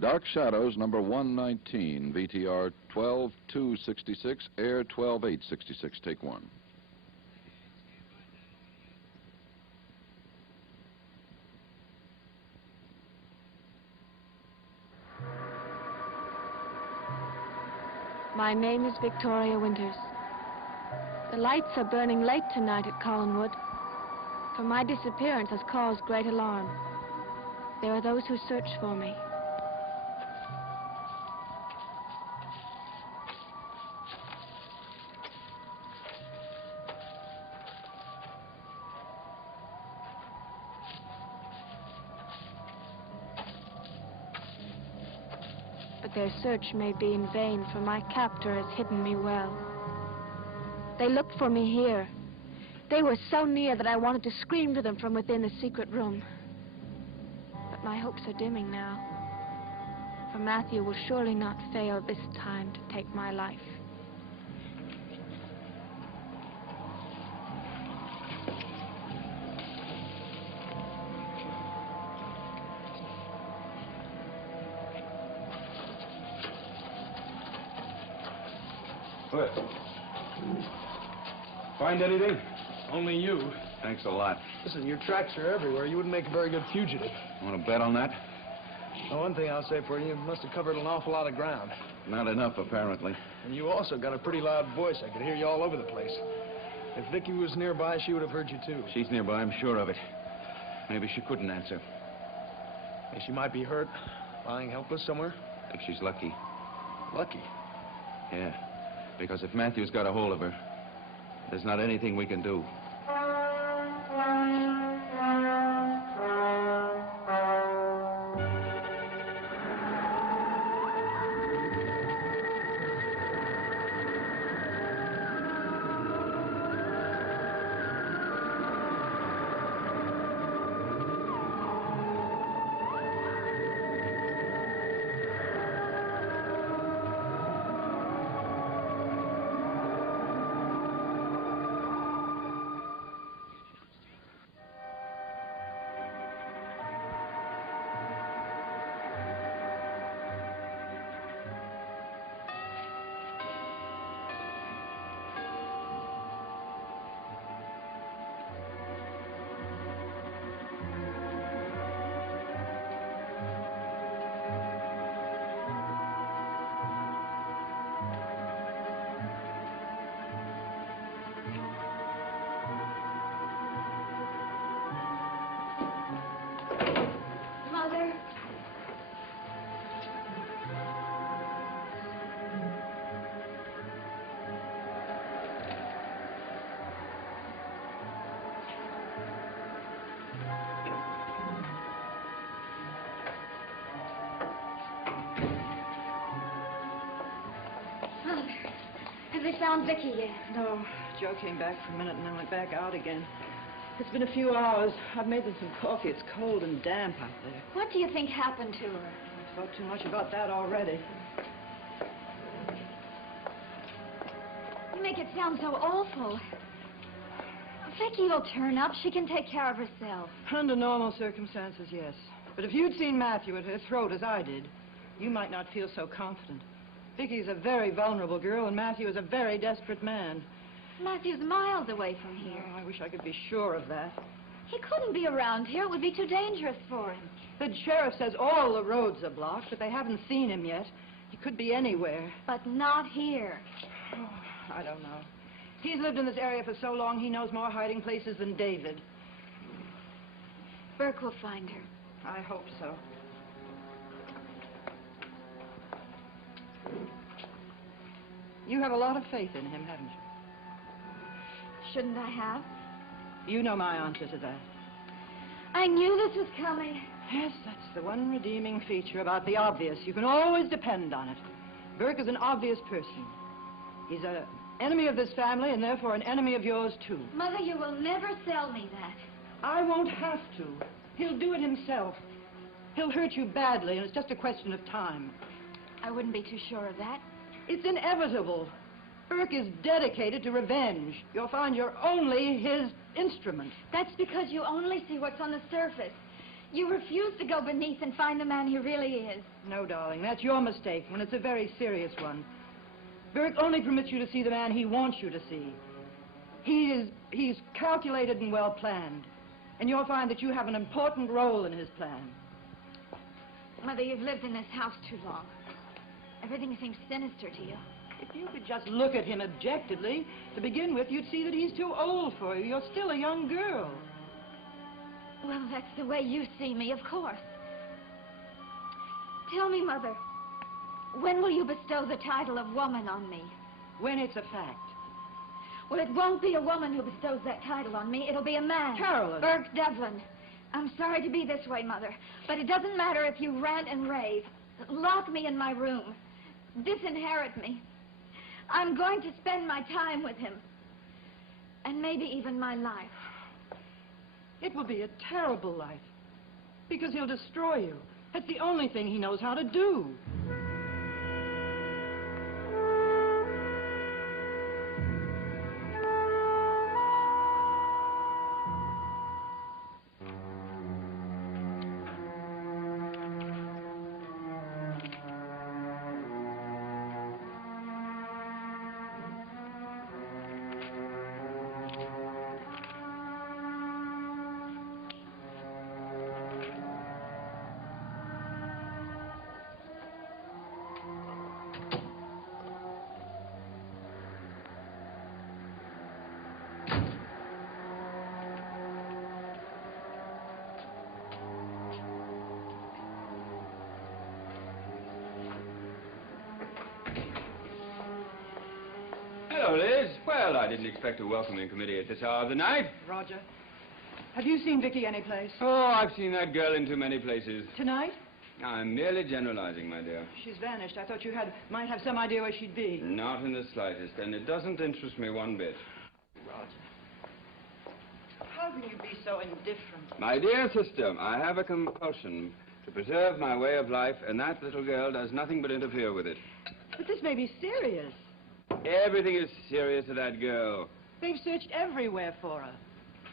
Dark Shadows, number 119, VTR 12266, air 12866, take one. My name is Victoria Winters. The lights are burning late tonight at Collinwood, for my disappearance has caused great alarm. There are those who search for me. But their search may be in vain, for my captor has hidden me well. They looked for me here. They were so near that I wanted to scream to them from within the secret room. But my hopes are dimming now, for Matthew will surely not fail this time to take my life. What? Find anything? Only you. Thanks a lot. Listen, your tracks are everywhere. You wouldn't make a very good fugitive. Want to bet on that? Well, one thing I'll say for you, you must have covered an awful lot of ground. Not enough, apparently. And you also got a pretty loud voice. I could hear you all over the place. If Vicky was nearby, she would have heard you, too. She's nearby, I'm sure of it. Maybe she couldn't answer. Hey, she might be hurt, lying helpless somewhere. If she's lucky. Lucky? Yeah. Because if Matthew's got a hold of her, there's not anything we can do. Have they found Vicky yet? No. Joe came back for a minute and then went back out again. It's been a few hours. I've made them some coffee. It's cold and damp out there. What do you think happened to her? I've thought too much about that already. You make it sound so awful. Vicky will turn up. She can take care of herself. Under normal circumstances, yes. But if you'd seen Matthew at her throat as I did, you might not feel so confident. Vicky's a very vulnerable girl, and Matthew is a very desperate man. Matthew's miles away from here. Oh, I wish I could be sure of that. He couldn't be around here. It would be too dangerous for him. The sheriff says all the roads are blocked, but they haven't seen him yet. He could be anywhere. But not here. Oh, I don't know. He's lived in this area for so long, he knows more hiding places than David. Burke will find her. I hope so. You have a lot of faith in him, haven't you? Shouldn't I have? You know my answer to that. I knew this was coming. Yes, that's the one redeeming feature about the obvious. You can always depend on it. Burke is an obvious person. He's an enemy of this family, and therefore an enemy of yours, too. Mother, you will never sell me that. I won't have to. He'll do it himself. He'll hurt you badly, and it's just a question of time. I wouldn't be too sure of that. It's inevitable. Burke is dedicated to revenge. You'll find you're only his instrument. That's because you only see what's on the surface. You refuse to go beneath and find the man he really is. No, darling, that's your mistake, and it's a very serious one. Burke only permits you to see the man he wants you to see. He's calculated and well planned, and you'll find that you have an important role in his plan. Mother, you've lived in this house too long. Everything seems sinister to you. If you could just look at him objectively, to begin with, you'd see that he's too old for you. You're still a young girl. Well, that's the way you see me, of course. Tell me, Mother, when will you bestow the title of woman on me? When it's a fact. Well, it won't be a woman who bestows that title on me. It'll be a man. Carolyn. Burke Devlin. I'm sorry to be this way, Mother, but it doesn't matter if you rant and rave. Lock me in my room. Disinherit me. I'm going to spend my time with him. And maybe even my life. It will be a terrible life. Because he'll destroy you. That's the only thing he knows how to do. Hello, Liz. Well, I didn't expect a welcoming committee at this hour of the night. Roger, have you seen Vicky anyplace? Oh, I've seen that girl in too many places. Tonight? I'm merely generalizing, my dear. She's vanished. I thought you might have some idea where she'd be. Not in the slightest, and it doesn't interest me one bit. Roger, how can you be so indifferent? My dear sister, I have a compulsion to preserve my way of life, and that little girl does nothing but interfere with it. But this may be serious. Everything is serious to that girl. They've searched everywhere for her.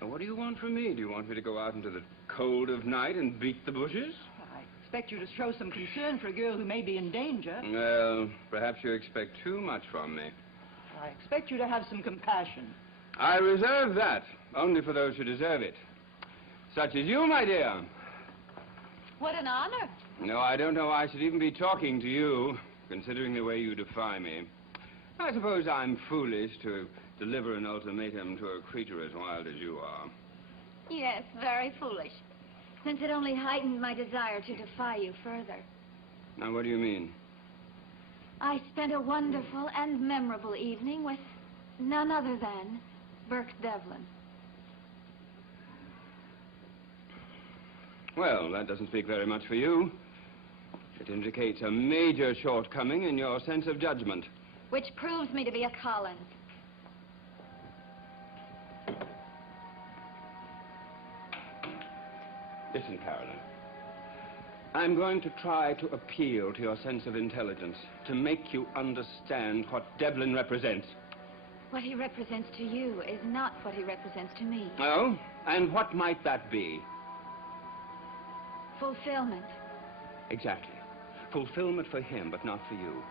Now, what do you want from me? Do you want me to go out into the cold of night and beat the bushes? I expect you to show some concern for a girl who may be in danger. Well, perhaps you expect too much from me. I expect you to have some compassion. I reserve that only for those who deserve it. Such as you, my dear. What an honor. No, I don't know I should even be talking to you, considering the way you defy me. I suppose I'm foolish to deliver an ultimatum to a creature as wild as you are. Yes, very foolish. Since it only heightened my desire to defy you further. Now, what do you mean? I spent a wonderful and memorable evening with none other than Burke Devlin. Well, that doesn't speak very much for you. It indicates a major shortcoming in your sense of judgment. Which proves me to be a Collins. Listen, Carolyn. I'm going to try to appeal to your sense of intelligence, to make you understand what Devlin represents. What he represents to you is not what he represents to me. Oh? And what might that be? Fulfillment. Exactly. Fulfillment for him, but not for you.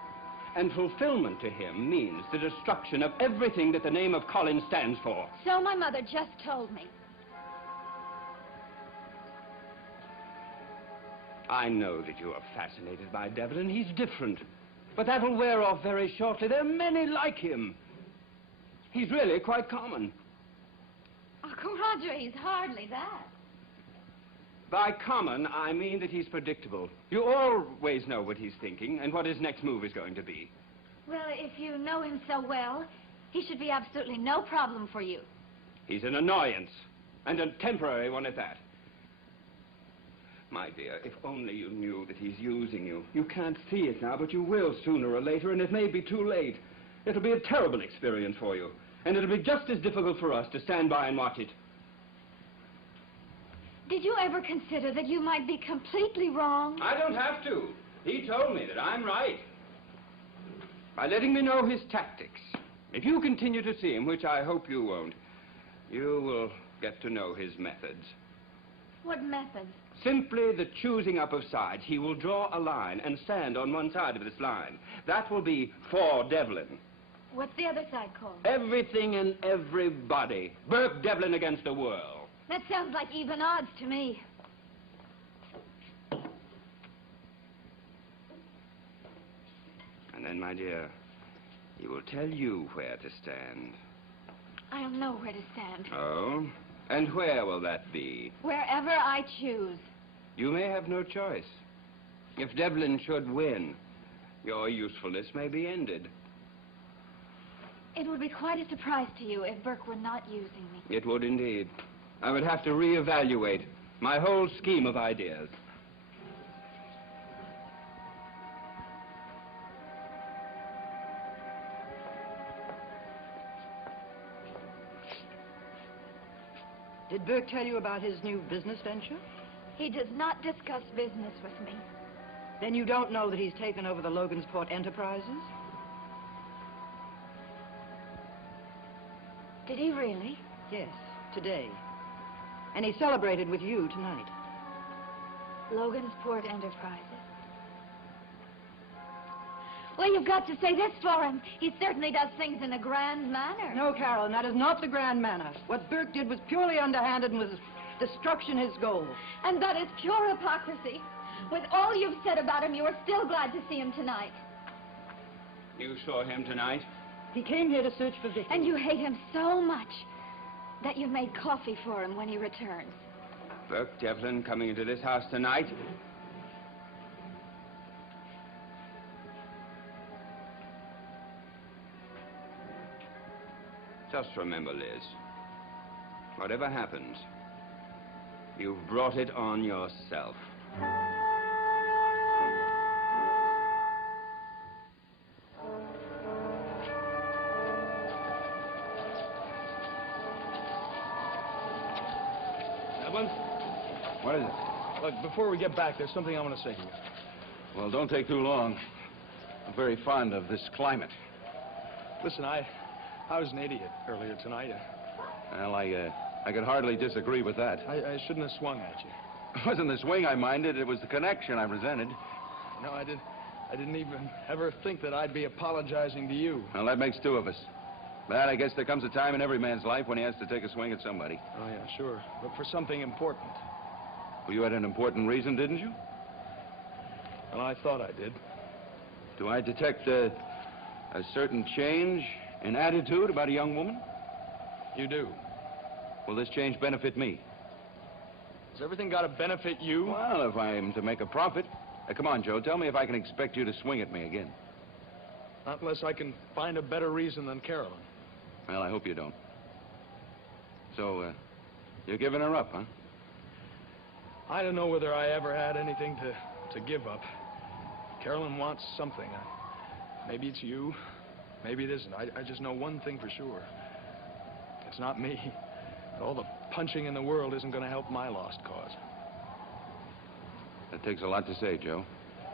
And fulfillment to him means the destruction of everything that the name of Collins stands for. So my mother just told me. I know that you are fascinated by Devlin. He's different. But that'll wear off very shortly. There are many like him. He's really quite common. Uncle Roger, he's hardly that. By common, I mean that he's predictable. You always know what he's thinking and what his next move is going to be. Well, if you know him so well, he should be absolutely no problem for you. He's an annoyance, and a temporary one at that. My dear, if only you knew that he's using you. You can't see it now, but you will sooner or later, and it may be too late. It'll be a terrible experience for you, and it'll be just as difficult for us to stand by and watch it. Did you ever consider that you might be completely wrong? I don't have to. He told me that I'm right. By letting me know his tactics. If you continue to see him, which I hope you won't, you will get to know his methods. What methods? Simply the choosing up of sides. He will draw a line and stand on one side of this line. That will be for Devlin. What's the other side called? Everything and everybody. Burke Devlin against the world. That sounds like even odds to me. And then, my dear, he will tell you where to stand. I'll know where to stand. Oh? And where will that be? Wherever I choose. You may have no choice. If Devlin should win, your usefulness may be ended. It would be quite a surprise to you if Burke were not using me. It would indeed. I would have to reevaluate my whole scheme of ideas. Did Burke tell you about his new business venture? He does not discuss business with me. Then you don't know that he's taken over the Logansport Enterprises? Did he really? Yes, today. And he celebrated with you tonight. Logansport Enterprises. Well, you've got to say this for him. He certainly does things in a grand manner. No, Carolyn, that is not the grand manner. What Burke did was purely underhanded and was destruction his goal. And that is pure hypocrisy. With all you've said about him, you are still glad to see him tonight. You saw him tonight? He came here to search for Vicky. And you hate him so much that you've made coffee for him when he returns. Burke Devlin coming into this house tonight? Just remember, Liz, whatever happens, you've brought it on yourself. Devlin? What is it? Look, before we get back, there's something I want to say to you. Well, don't take too long. I'm very fond of this climate. Listen, I was an idiot earlier tonight. Well, I could hardly disagree with that. I shouldn't have swung at you. It wasn't the swing I minded, it was the connection I resented. No, I didn't even ever think that I'd be apologizing to you. Well, that makes two of us. But I guess there comes a time in every man's life when he has to take a swing at somebody. Oh, yeah, sure. But for something important. Well, you had an important reason, didn't you? Well, I thought I did. Do I detect a certain change in attitude about a young woman? You do. Will this change benefit me? Has everything got to benefit you? Well, if I'm to make a profit. Come on, Joe, tell me if I can expect you to swing at me again. Not unless I can find a better reason than Carolyn. Well, I hope you don't. So, you're giving her up, huh? I don't know whether I ever had anything to give up. Carolyn wants something. Maybe it's you. Maybe it isn't. I just know one thing for sure. It's not me. All the punching in the world isn't going to help my lost cause. That takes a lot to say, Joe.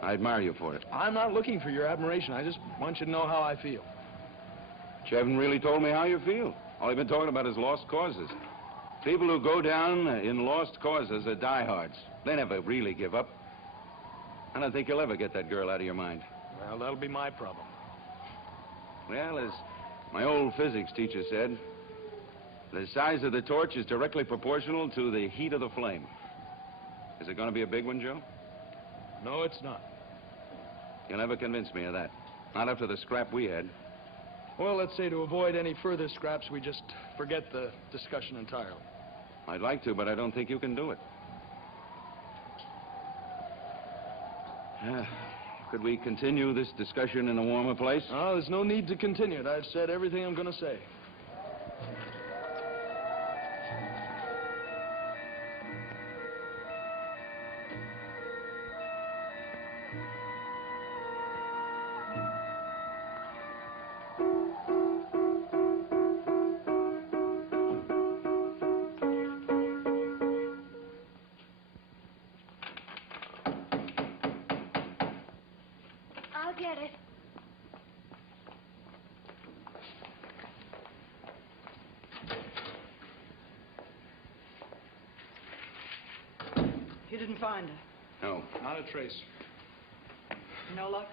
I admire you for it. I'm not looking for your admiration. I just want you to know how I feel. But you haven't really told me how you feel. All you've been talking about is lost causes. People who go down in lost causes are diehards. They never really give up. I don't think you'll ever get that girl out of your mind. Well, that'll be my problem. Well, as my old physics teacher said, the size of the torch is directly proportional to the heat of the flame. Is it going to be a big one, Joe? No, it's not. You'll never convince me of that. Not after the scrap we had. Well, let's say to avoid any further scraps, we just forget the discussion entirely. I'd like to, but I don't think you can do it. Could we continue this discussion in a warmer place? Oh, there's no need to continue it. I've said everything I'm going to say. I'll get it. You didn't find her? No, Not a trace. No luck?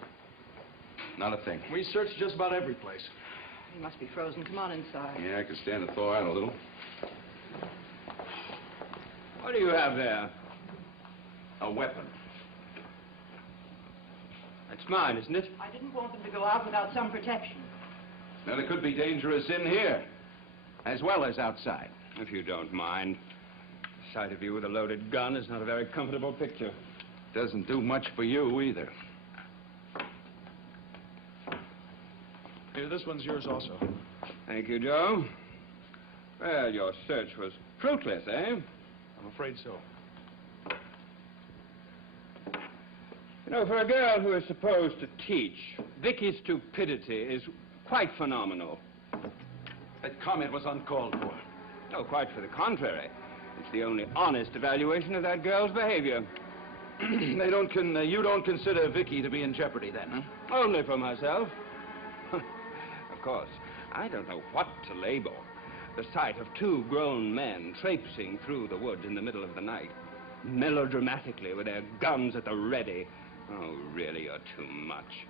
not a thing. We searched just about every place. He must be frozen. Come on inside. Yeah, I could stand to thaw out a little. What do you have there? A weapon. That's mine, isn't it? I didn't want them to go out without some protection. Now, it could be dangerous in here, as well as outside. If you don't mind. The sight of you with a loaded gun is not a very comfortable picture. Doesn't do much for you, either. Here, this one's yours also. Thank you, Joe. Well, your search was fruitless, eh? I'm afraid so. You know, for a girl who is supposed to teach, Vicky's stupidity is quite phenomenal. That comment was uncalled for. Oh, quite for the contrary. It's the only honest evaluation of that girl's behavior. You don't consider Vicky to be in jeopardy, then, huh? Only for myself. Of course, I don't know what to label. The sight of two grown men traipsing through the woods in the middle of the night, melodramatically with their guns at the ready. Oh, really, you're too much.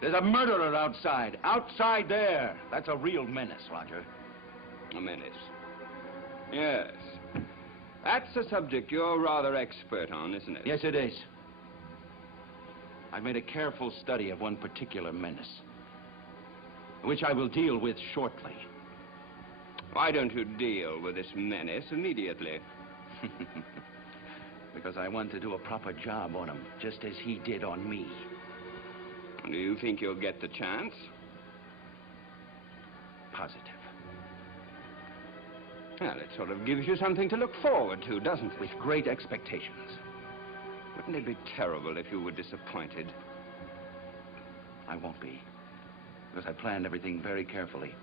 There's a murderer outside. Outside there. That's a real menace, Roger. A menace. Yes. That's a subject you're rather expert on, isn't it? Yes, it is. I've made a careful study of one particular menace, which I will deal with shortly. Why don't you deal with this menace immediately? Because I want to do a proper job on him, just as he did on me. Do you think you'll get the chance? Positive. Well, it sort of gives you something to look forward to, doesn't it? With great expectations. Wouldn't it be terrible if you were disappointed? I won't be. Because I planned everything very carefully.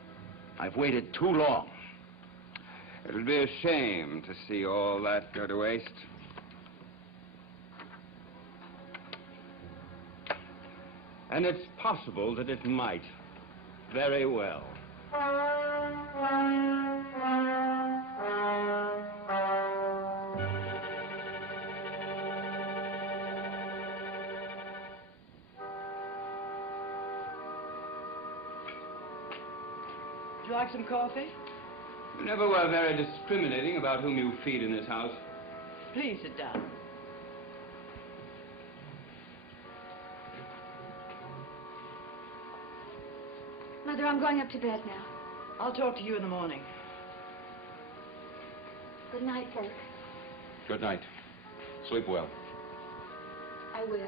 I've waited too long. It would be a shame to see all that go to waste. And it's possible that it might. Very well. Would you like some coffee? You never were very discriminating about whom you feed in this house. Please sit down. Mother, I'm going up to bed now. I'll talk to you in the morning. Good night, Burke. Good night. Sleep well. I will.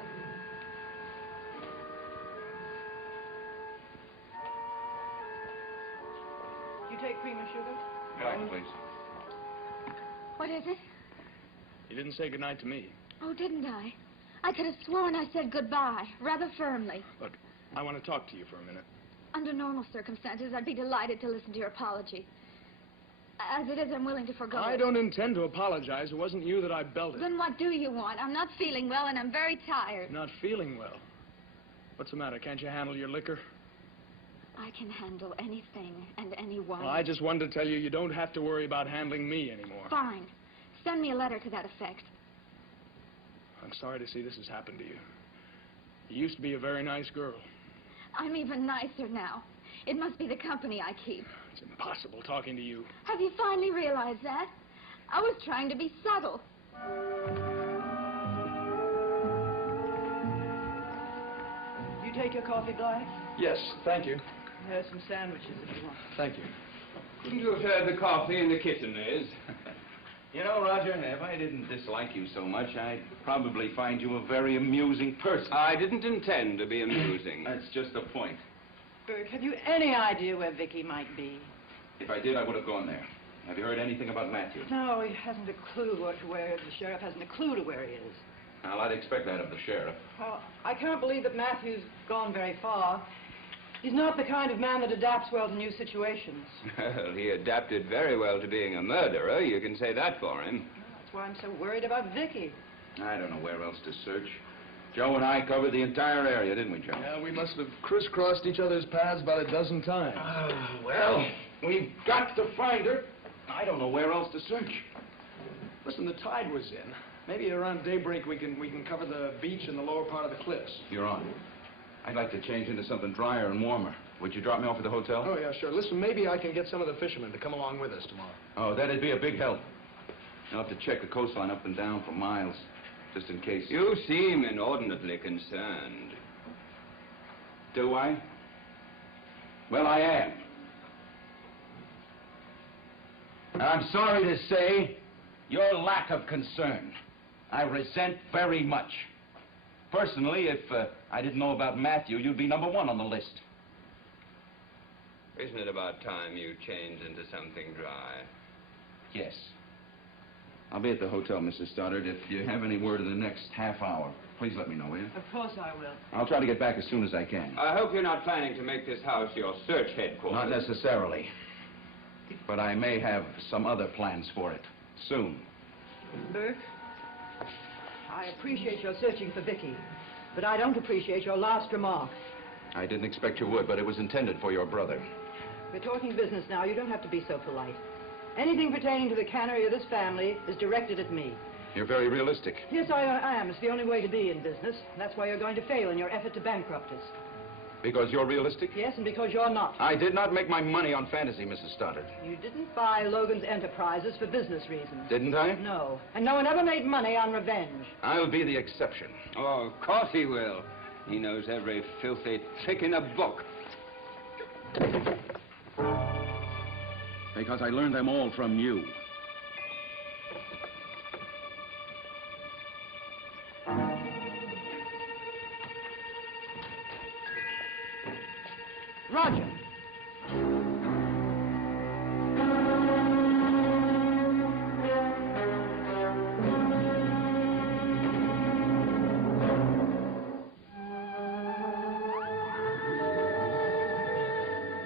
You take cream and sugar? Right, please. What is it? You didn't say goodnight to me. Oh, didn't I? I could have sworn I said goodbye, rather firmly. Look, I want to talk to you for a minute. Under normal circumstances, I'd be delighted to listen to your apology. As it is, I'm willing to forgo I it. don't intend to apologize. It wasn't you that I belted. Then what do you want? I'm not feeling well, and I'm very tired. Not feeling well. What's the matter? Can't you handle your liquor? I can handle anything and anyone. Well, I just wanted to tell you don't have to worry about handling me anymore. Fine. Send me a letter to that effect. I'm sorry to see this has happened to you. You used to be a very nice girl. I'm even nicer now. It must be the company I keep. It's impossible talking to you. Have you finally realized that? I was trying to be subtle. You take your coffee, Blythe? Yes, thank you. There's some sandwiches if you want. Thank you. Couldn't you have had the coffee in the kitchen, Liz? You know, Roger, if I didn't dislike you so much, I'd probably find you a very amusing person. I didn't intend to be amusing. That's just the point. Burke, have you any idea where Vicky might be? If I did, I would have gone there. Have you heard anything about Matthew? No, he hasn't a clue where the sheriff hasn't a clue to where he is. Well, I'd expect that of the sheriff. Well, I can't believe that Matthew's gone very far. He's not the kind of man that adapts well to new situations. Well, he adapted very well to being a murderer. You can say that for him. That's why I'm so worried about Vicky. I don't know where else to search. Joe and I covered the entire area, didn't we, Joe? Yeah, we must have crisscrossed each other's paths about a dozen times. Well, we've got to find her. I don't know where else to search. Listen, the tide was in. Maybe around daybreak we can cover the beach and the lower part of the cliffs. You're on. I'd like to change into something drier and warmer. Would you drop me off at the hotel? Oh, yeah, sure. Listen, maybe I can get some of the fishermen to come along with us tomorrow. Oh, that'd be a big help. I'll have to check the coastline up and down for miles, just in case. You seem inordinately concerned. Do I? Well, I am. And I'm sorry to say, your lack of concern, I resent very much. Personally, if I didn't know about Matthew, you'd be number one on the list. Isn't it about time you changed into something dry? Yes. I'll be at the hotel, Mrs. Stoddard. If you have any word in the next half hour, please let me know, will you? Of course I will. I'll try to get back as soon as I can. I hope you're not planning to make this house your search headquarters. Not necessarily. But I may have some other plans for it. Soon. Burke, I appreciate your searching for Vicky, but I don't appreciate your last remark. I didn't expect you would, but it was intended for your brother. We're talking business now. You don't have to be so polite. Anything pertaining to the cannery of this family is directed at me. You're very realistic. Yes, I am. It's the only way to be in business. That's why you're going to fail in your effort to bankrupt us. Because you're realistic? Yes, and because you're not. I did not make my money on fantasy, Mrs. Stoddard. You didn't buy Logan's Enterprises for business reasons. Didn't I? No. And no one ever made money on revenge. I'll be the exception. Oh, of course he will. He knows every filthy trick in a book. Because I learned them all from you. Roger.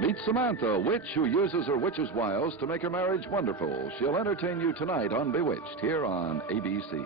Meet Samantha, a witch who uses her witch's wiles to make her marriage wonderful. She'll entertain you tonight on Bewitched, here on ABC.